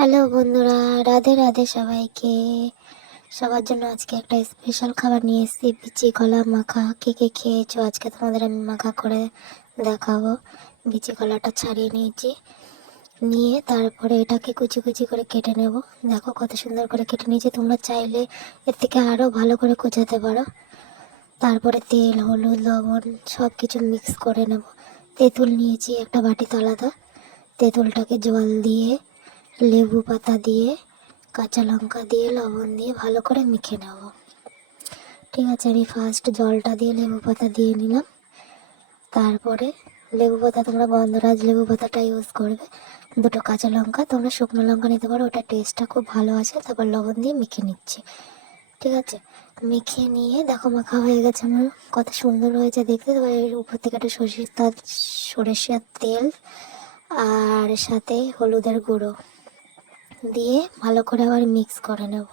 Hello বন্ধুরা, রাধে রাধে সবাইকে। সবার জন্য আজকে একটা স্পেশাল খাবার নিয়ে এসেছি, বিচি কলা মাখা। কে কে খেয়েছো আজকে তোমাদের আমি মাখা করে দেখাবো। বিচি কলাটা ছাড়িয়ে নিয়েছি, নিয়ে তারপরে এটাকে কুচি কুচি করে কেটে নেব। দেখো কত সুন্দর করে কেটে নিয়েছি, তোমরা চাইলে এর থেকে আরও ভালো করে কুচাতে পারো। তারপরে তেল, হলুদ, লবণ সব কিছু মিক্স করে নেব। তেঁতুল নিয়েছি একটা বাটিতে আলাদা। তেঁতুলটাকে জল দিয়ে, লেবু পাতা দিয়ে, কাঁচা লঙ্কা দিয়ে, লবণ দিয়ে ভালো করে মেখে নেব। ঠিক আছে, আমি ফার্স্ট জলটা দিয়ে লেবু পাতা দিয়ে নিলাম। তারপরে লেবু পাতা, তোমরা গন্ধরাজ লেবু পাতাটা ইউজ করবে। দুটো কাঁচা লঙ্কা, তোমরা শুকনো লঙ্কা নিতে পারো, ওটা টেস্টটা খুব ভালো আছে। তারপর লবণ দিয়ে মেখে নিচ্ছি। ঠিক আছে, মেখে নিয়ে দেখো মাখা হয়ে গেছে আমার, কত সুন্দর হয়েছে দেখতে। তারপর এর উপর থেকে একটা সরিষার তেল আর সাথে হলুদের গুঁড়ো দিয়ে ভালো করে আবার মিক্স করে নেব।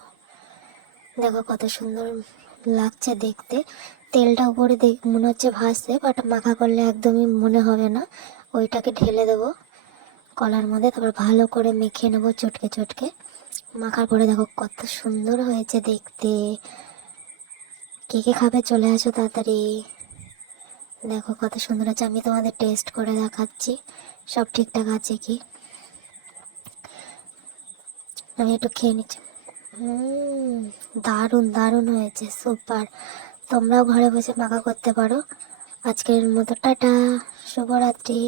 দেখো কত সুন্দর লাগছে দেখতে। তেলটা উপরে মনে হচ্ছে ভাসছে, বাট মাখা করলে একদমই মনে হবে না। ওইটাকে ঢেলে দেবো কলার মধ্যে, তারপর ভালো করে মেখে নেবো চটকে চটকে। মাখার পরে দেখো কত সুন্দর হয়েছে দেখতে। কে কে খাবে চলে আসো তাড়াতাড়ি। দেখো কত সুন্দর আছে, আমি তোমাদের টেস্ট করে দেখাচ্ছি সব ঠিকঠাক আছে কি। আমি একটু খেয়ে নিচ্ছি। দারুণ দারুণ হয়েছে, সুপার। তোমরাও ঘরে বসে মাখা করতে পারো। আজকের মতো টাটা, শুভরাত্রি।